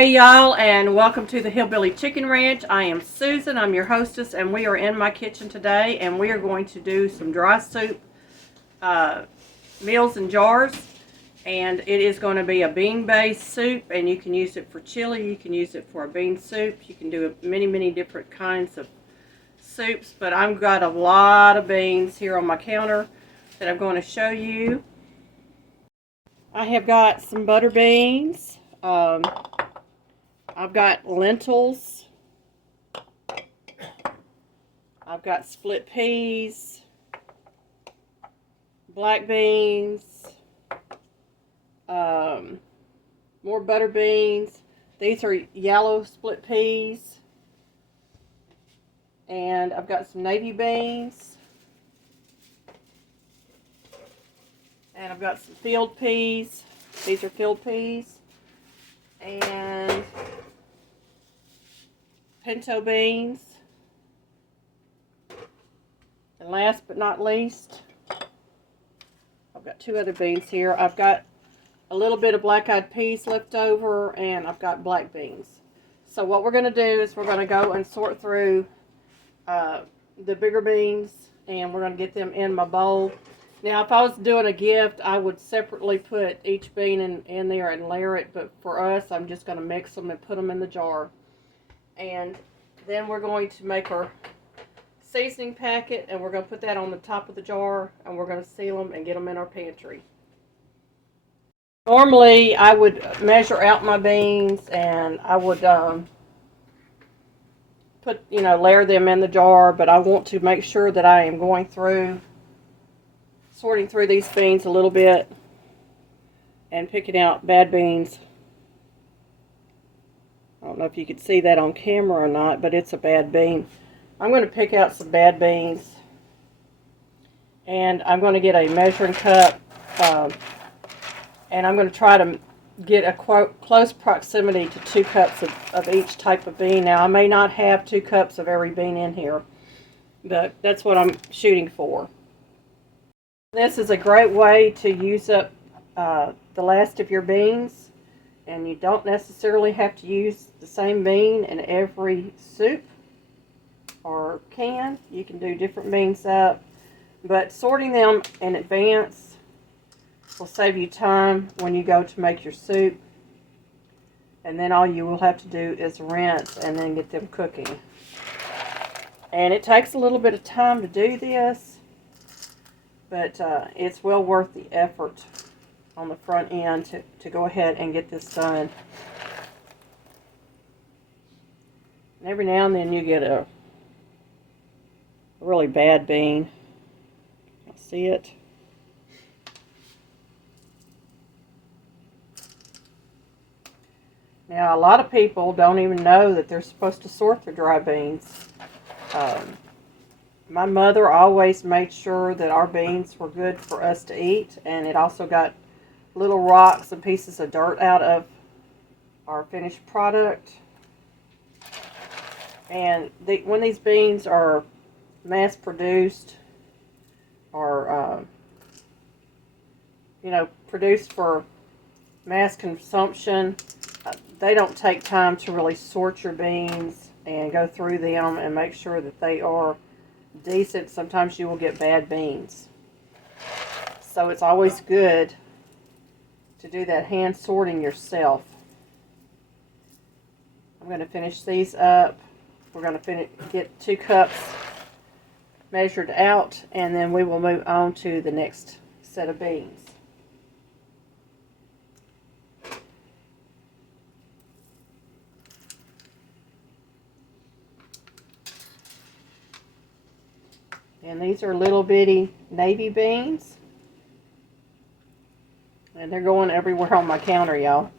Hey y'all, and welcome to the Hillbilly Chicken Ranch. I am Susan, I'm your hostess, and we are in my kitchen today, and we are going to do some dry soup meals in jars. And it is going to be a bean-based soup, and you can use it for chili, you can use it for a bean soup, you can do many different kinds of soups, but I've got a lot of beans here on my counter that I'm going to show you. I have got some butter beans. I've got lentils. I've got split peas, black beans, more butter beans. These are yellow split peas. And I've got some navy beans. And I've got some field peas. These are field peas. And pinto beans. And last but not least, I've got two other beans here. I've got a little bit of black-eyed peas left over, and I've got black beans. So what we're going to do is we're going to go and sort through the bigger beans, and we're going to get them in my bowl. Now, if I was doing a gift, I would separately put each bean in there and layer it, but for us, I'm just going to mix them and put them in the jar. And then we're going to make our seasoning packet, and we're going to put that on the top of the jar, and we're going to seal them and get them in our pantry. Normally, I would measure out my beans, and I would layer them in the jar, but I want to make sure that I am going through, sorting through these beans a little bit and picking out bad beans. I don't know if you could see that on camera or not, but it's a bad bean. I'm going to pick out some bad beans, and I'm going to get a measuring cup, and I'm going to try to get a close proximity to 2 cups of each type of bean. Now, I may not have 2 cups of every bean in here, but that's what I'm shooting for. This is a great way to use up the last of your beans, and you don't necessarily have to use the same bean in every soup or can. You can do different beans up, but sorting them in advance will save you time when you go to make your soup, and then all you will have to do is rinse and then get them cooking. And it takes a little bit of time to do this, but it's well worth the effort on the front end to go ahead and get this done. And every now and then you get a really bad bean. You'll see it. Now, a lot of people don't even know that they're supposed to sort their dry beans. My mother always made sure that our beans were good for us to eat, and it also got little rocks and pieces of dirt out of our finished product. And when these beans are mass-produced or, produced for mass consumption, they don't take time to really sort your beans and go through them and make sure that they are decent. Sometimes you will get bad beans. So it's always good to do that hand sorting yourself. I'm going to finish these up. We're going to get 2 cups measured out, and then we will move on to the next set of beans. And these are little bitty navy beans. And they're going everywhere on my counter, y'all.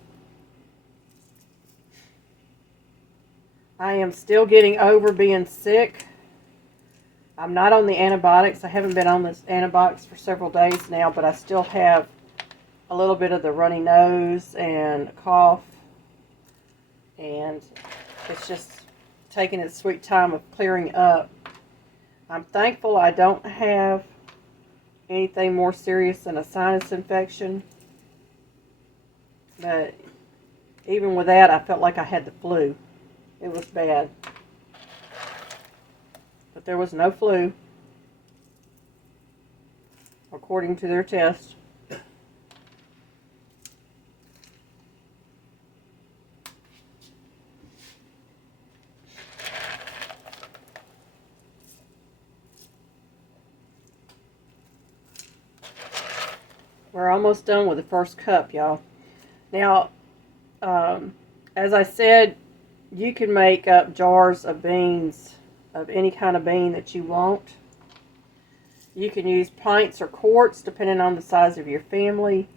I am still getting over being sick. I'm not on the antibiotics. I haven't been on this antibiotics for several days now, but I still have a little bit of the runny nose and cough. And it's just taking its sweet time of clearing up. I'm thankful I don't have anything more serious than a sinus infection. But even with that, I felt like I had the flu. It was bad. But there was no flu, according to their test. We're almost done with the first cup, y'all. Now, as I said, you can make up jars of beans, of any kind of bean that you want. You can use pints or quarts, depending on the size of your family.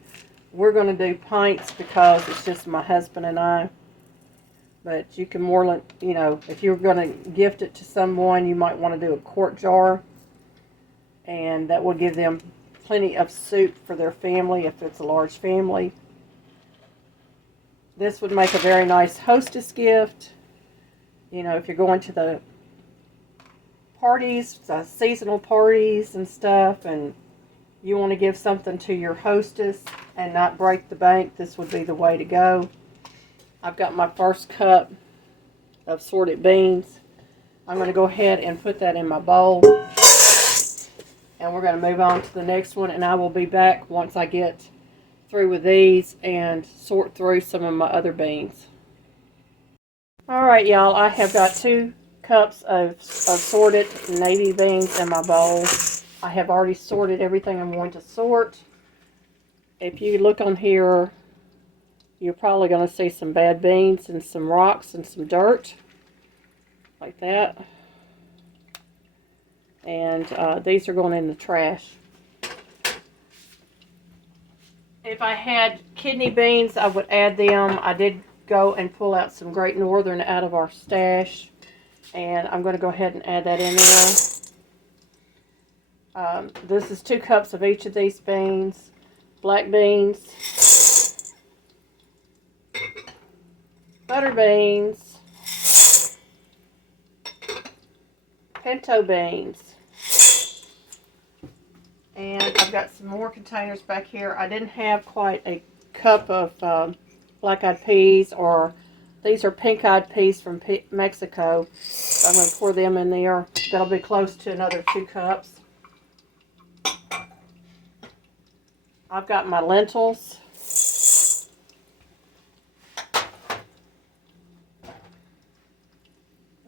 We're going to do pints because it's just my husband and I. But you can more, you know, if you're going to gift it to someone, you might want to do a quart jar. And that will give them plenty of soup for their family if it's a large family. This would make a very nice hostess gift. You know, if you're going to the parties, seasonal parties and stuff, and you want to give something to your hostess and not break the bank, this would be the way to go. I've got my first cup of sorted beans. I'm going to go ahead and put that in my bowl. And we're going to move on to the next one, and I will be back once I get through with these and sort through some of my other beans. Alright, y'all, I have got 2 cups of sorted navy beans in my bowl. I have already sorted everything I'm going to sort. If you look on here, you're probably going to see some bad beans and some rocks and some dirt, like that. And these are going in the trash. If I had kidney beans, I would add them. I did go and pull out some Great Northern out of our stash, and I'm going to go ahead and add that in there. This is 2 cups of each of these beans. Black beans, butter beans, pinto beans, and I've got some more containers back here. I didn't have quite a cup of black-eyed peas, or these are pink-eyed peas from Mexico. So I'm going to pour them in there. That'll be close to another 2 cups. I've got my lentils.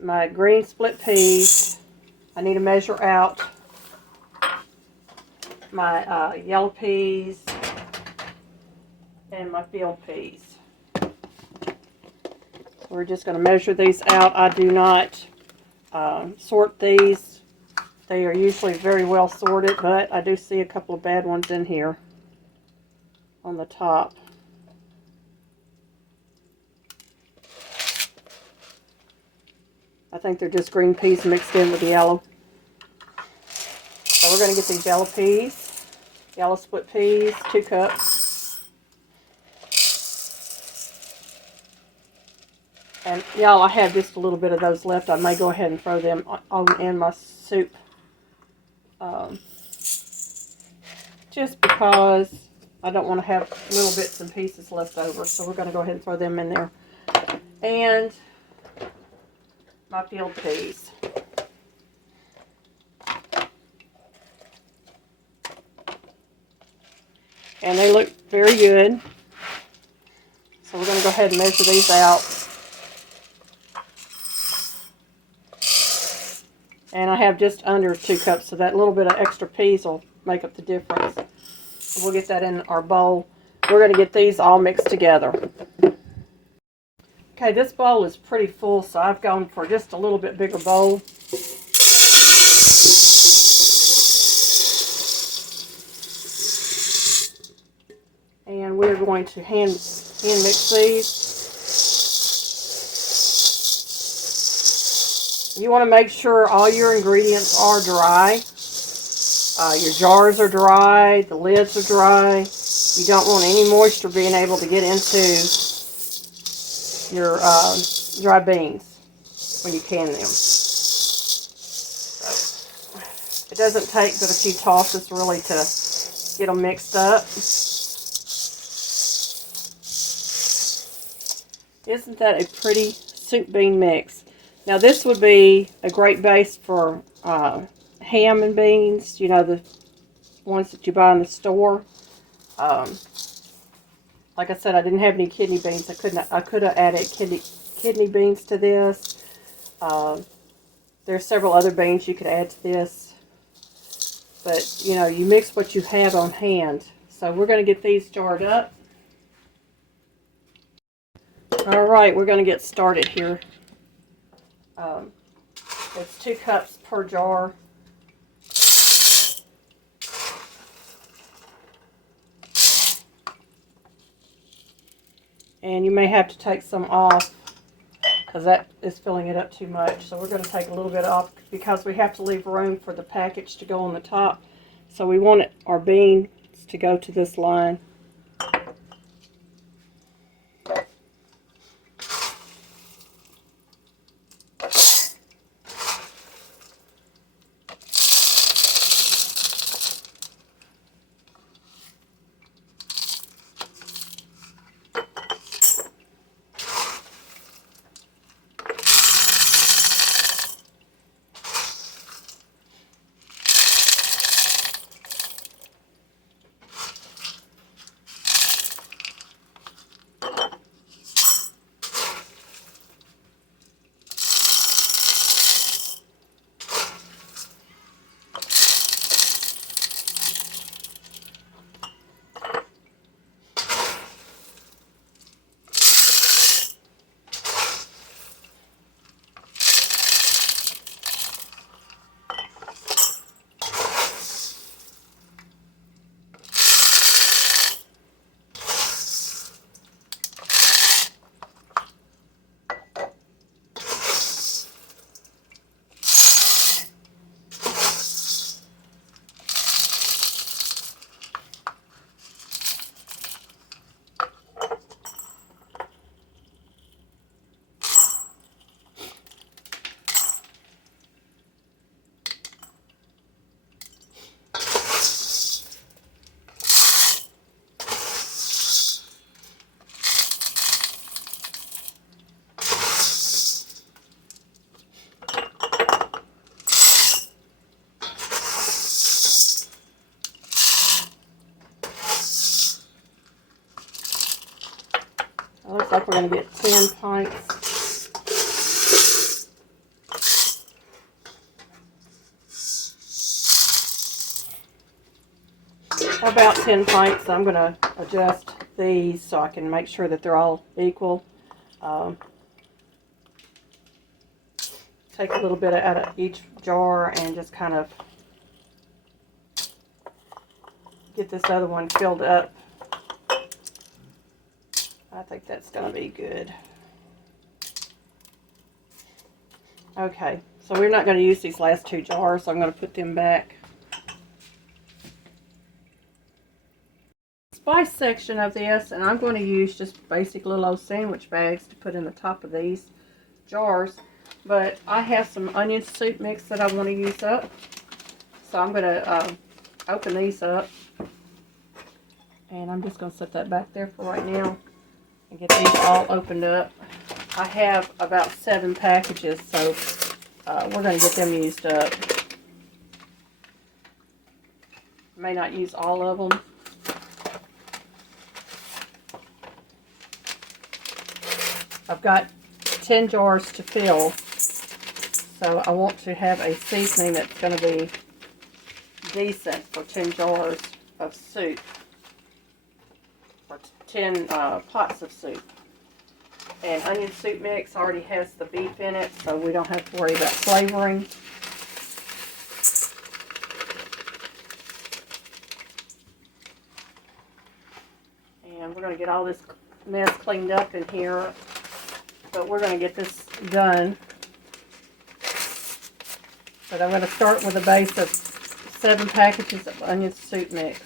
My green split peas. I need to measure out my yellow peas and my field peas. We're just going to measure these out. I do not sort these. They are usually very well sorted, but I do see a couple of bad ones in here on the top. I think they're just green peas mixed in with the yellow. So we're going to get these yellow peas, yellow split peas, 2 cups. And y'all, I have just a little bit of those left. I may go ahead and throw them on in my soup. Just because I don't want to have little bits and pieces left over. So we're going to go ahead and throw them in there. And my field peas. And they look very good. So we're going to go ahead and measure these out. And I have just under 2 cups, so that little bit of extra peas will make up the difference. We'll get that in our bowl. We're going to get these all mixed together. Okay, this bowl is pretty full, so I've gone for just a little bit bigger bowl. And we're going to hand mix these. You want to make sure all your ingredients are dry. Your jars are dry, the lids are dry. You don't want any moisture being able to get into your dry beans when you can them. So, it doesn't take but a few tosses really to get them mixed up. Isn't that a pretty soup bean mix? Now this would be a great base for ham and beans, you know, the ones that you buy in the store. Um, like I said, I didn't have any kidney beans. I could have added kidney beans to this. There's several other beans you could add to this. But, you know, you mix what you have on hand. So we're going to get these jarred up. Alright, we're going to get started here. It's 2 cups per jar. And you may have to take some off because that is filling it up too much. So we're going to take a little bit off because we have to leave room for the package to go on the top. So we want our beans to go to this line. It looks like we're going to get 10 pints. About 10 pints. So I'm going to adjust these so I can make sure that they're all equal. Take a little bit out of each jar and just kind of get this other one filled up. I think that's going to be good. Okay, so we're not going to use these last 2 jars, so I'm going to put them back. Spice section of this, and I'm going to use just basic little old sandwich bags to put in the top of these jars. But I have some onion soup mix that I want to use up. So I'm going to open these up. And I'm just going to set that back there for right now. And get these all opened up. I have about 7 packages, so we're going to get them used up. May not use all of them. I've got 10 jars to fill, so I want to have a seasoning that's going to be decent for 10 jars of soup, or 10 pots of soup. And onion soup mix already has the beef in it, so we don't have to worry about flavoring. And we're going to get all this mess cleaned up in here, but we're going to get this done. But I'm going to start with a base of 7 packages of onion soup mix.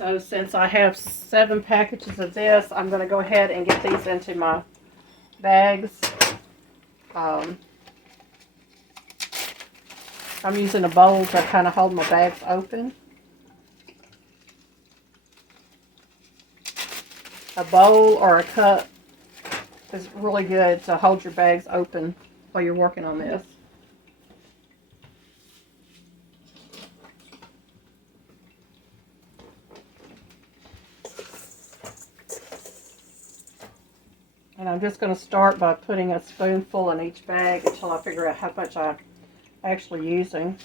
So since I have 7 packages of this, I'm going to go ahead and get these into my bags. I'm using a bowl to kind of hold my bags open. A bowl or a cup is really good to hold your bags open while you're working on this. And I'm just going to start by putting a spoonful in each bag until I figure out how much I'm actually using.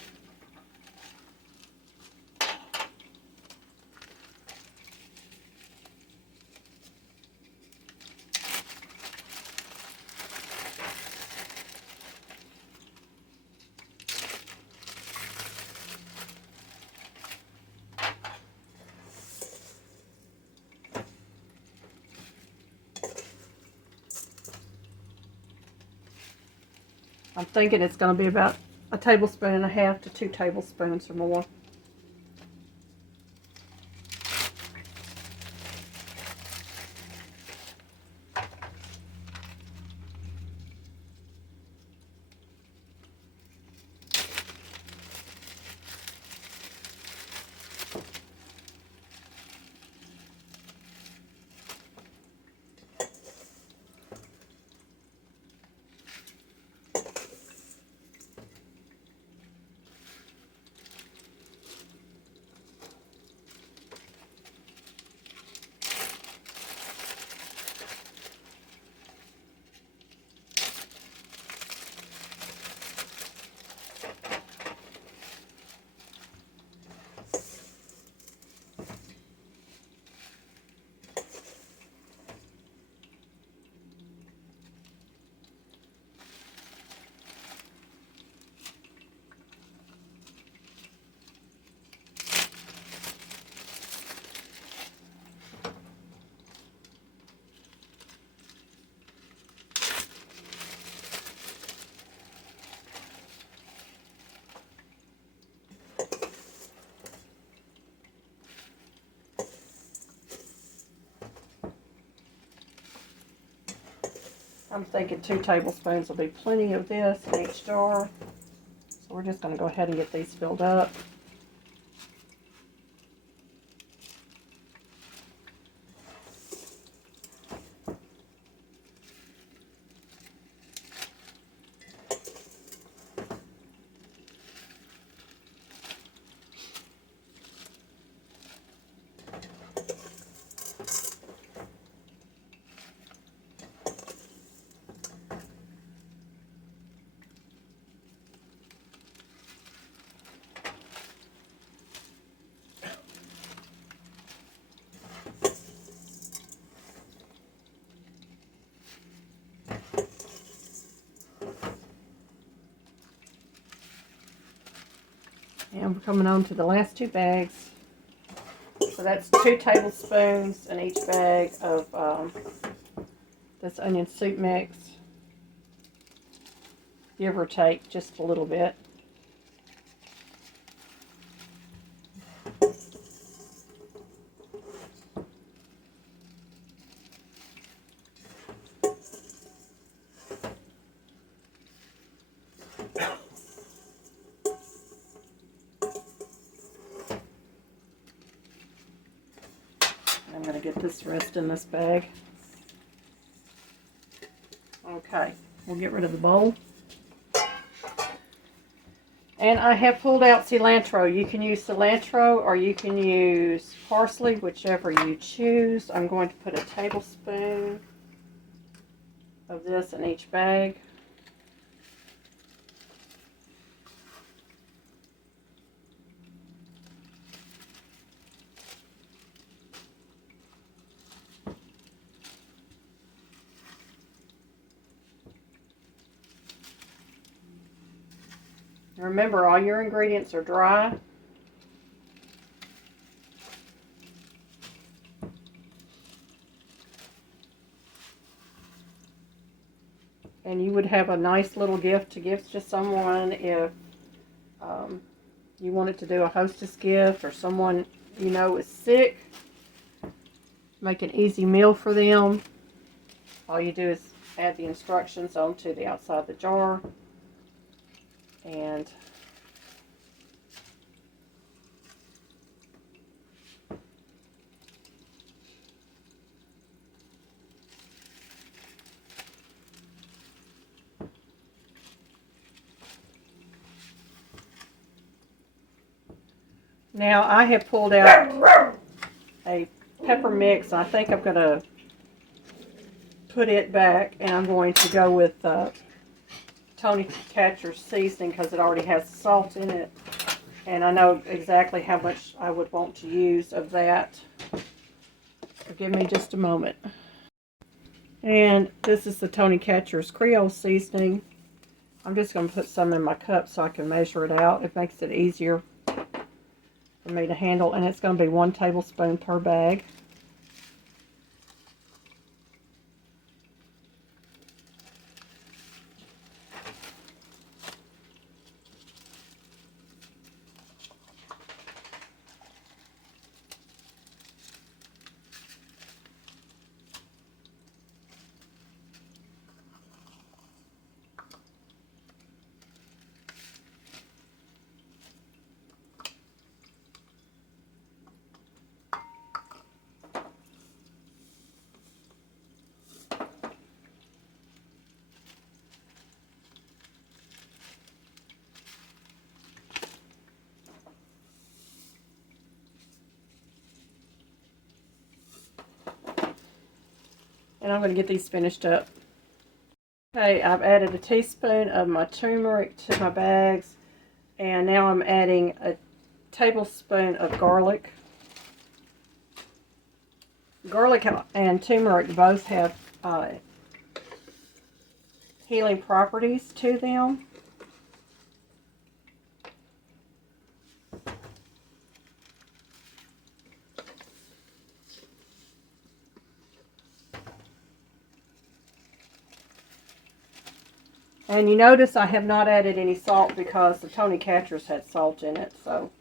I'm thinking it's going to be about 1.5 tablespoons to 2 tablespoons or more. I'm thinking 2 tablespoons will be plenty of this in each jar. So we're just going to go ahead and get these filled up. And we're coming on to the last 2 bags. So that's 2 tablespoons in each bag of this onion soup mix. Give or take just a little bit. I'm going to get this rest in this bag. Okay, we'll get rid of the bowl. And I have pulled out cilantro. You can use cilantro or you can use parsley, whichever you choose. I'm going to put a tablespoon of this in each bag. Remember, all your ingredients are dry. And you would have a nice little gift to give to someone if you wanted to do a hostess gift or someone you know is sick. Make an easy meal for them. All you do is add the instructions onto the outside of the jar. And now I have pulled out a pepper mix. I think I'm going to put it back, and I'm going to go with Tony Catcher's seasoning because it already has salt in it, and I know exactly how much I would want to use of that. So give me just a moment. And this is the Tony Catcher's Creole seasoning. I'm just going to put some in my cup so I can measure it out. It makes it easier for me to handle, and it's going to be 1 tablespoon per bag. And I'm going to get these finished up. Okay, I've added a teaspoon of my turmeric to my bags. And now I'm adding a tablespoon of garlic. Garlic and turmeric both have healing properties to them. And you notice I have not added any salt because the Tony Catcher's had salt in it, so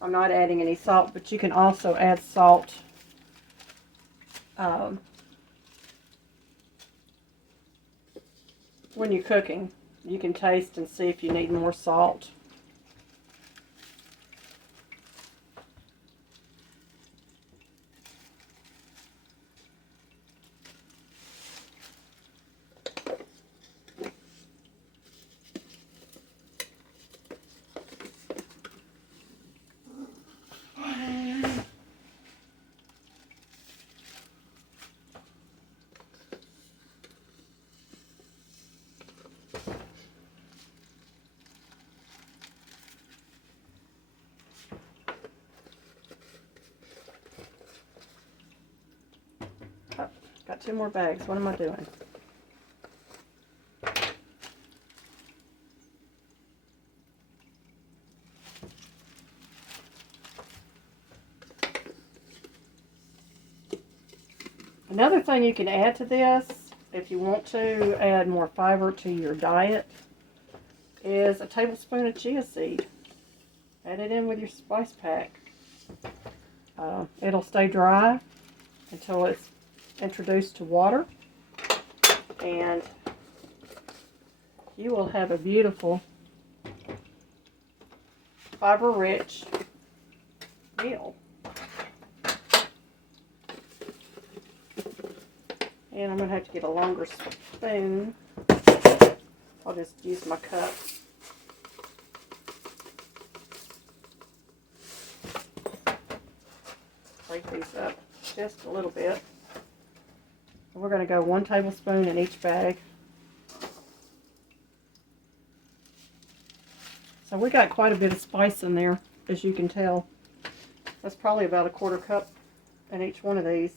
I'm not adding any salt, but you can also add salt when you're cooking. You can taste and see if you need more salt. Oh, got 2 more bags. What am I doing? Another thing you can add to this, if you want to add more fiber to your diet, is a tablespoon of chia seed. Add it in with your spice pack. It'll stay dry until it's introduced to water, and you will have a beautiful fiber-rich meal. And I'm going to have to get a longer spoon. I'll just use my cup. Break these up just a little bit. And we're going to go 1 tablespoon in each bag. So we got quite a bit of spice in there, as you can tell. That's probably about a 1/4 cup in each one of these.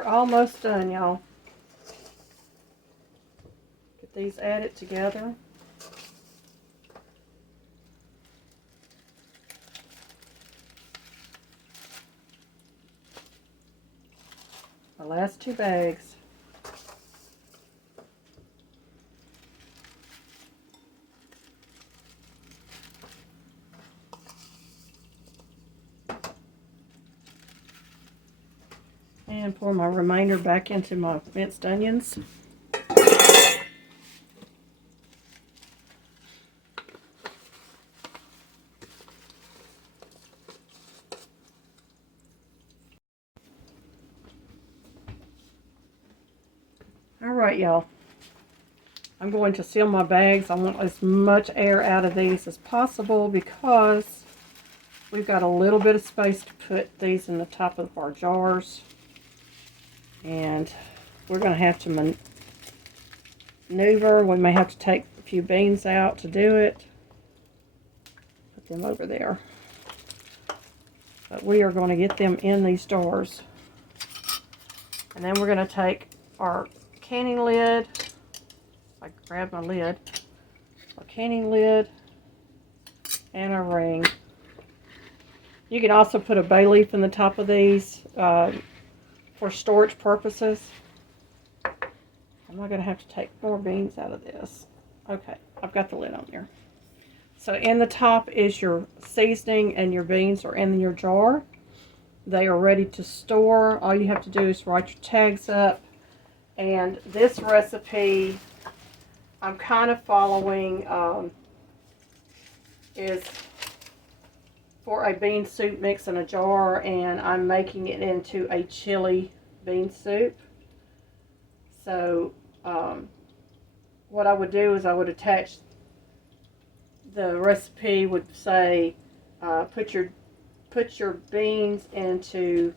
we're almost done, y'all. Get these added together. The last 2 bags. And pour my remainder back into my minced onions. Alright, y'all. I'm going to seal my bags. I want as much air out of these as possible because we've got a little bit of space to put these in the top of our jars. And we're going to have to maneuver. We may have to take a few beans out to do it. Put them over there. But we are going to get them in these jars. And then we're going to take our canning lid. I grab my lid. Our canning lid and a ring. You can also put a bay leaf in the top of these for storage purposes. I'm not going to have to take more beans out of this. Okay, I've got the lid on there. So in the top is your seasoning, and your beans are in your jar. They are ready to store. All you have to do is write your tags up. And this recipe I'm kind of following is for a bean soup mix in a jar, and I'm making it into a chili bean soup. So what I would do is I would attach the recipe, would say put your beans into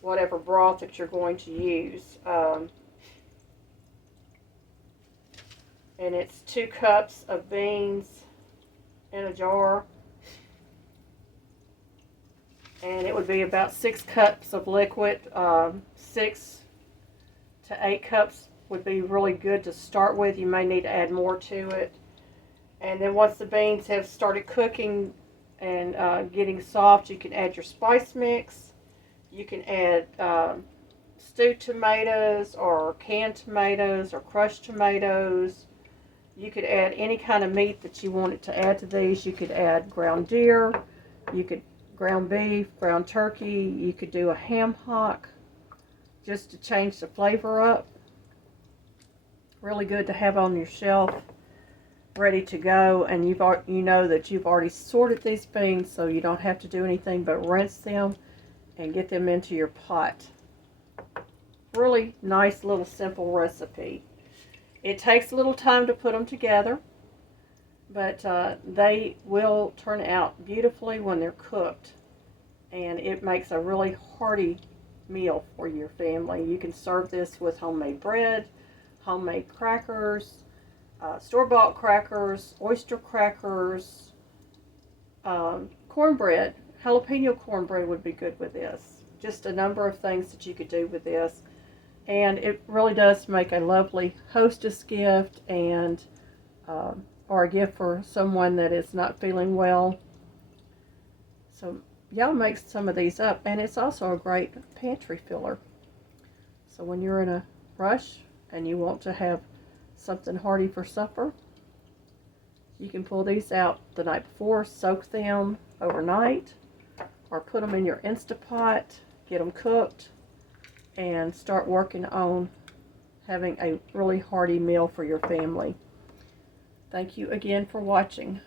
whatever broth that you're going to use, and it's 2 cups of beans in a jar, and it would be about 6 cups of liquid. 6 to 8 cups would be really good to start with. You may need to add more to it. And then once the beans have started cooking and getting soft, you can add your spice mix. You can add stewed tomatoes or canned tomatoes or crushed tomatoes. You could add any kind of meat that you wanted to add to these. You could add ground deer, you could ground beef, ground turkey. You could do a ham hock just to change the flavor up. Really good to have on your shelf, ready to go. And you know that you've already sorted these beans, so you don't have to do anything but rinse them and get them into your pot. Really nice little simple recipe. It takes a little time to put them together, but they will turn out beautifully when they're cooked, and it makes a really hearty meal for your family. You can serve this with homemade bread, homemade crackers, store-bought crackers, oyster crackers, cornbread. Jalapeno cornbread would be good with this. Just a number of things that you could do with this. And it really does make a lovely hostess gift, and or a gift for someone that is not feeling well. So y'all make some of these up, and it's also a great pantry filler. So when you're in a rush and you want to have something hearty for supper, you can pull these out the night before, soak them overnight, or put them in your Instapot, get them cooked, and start working on having a really hearty meal for your family. Thank you again for watching.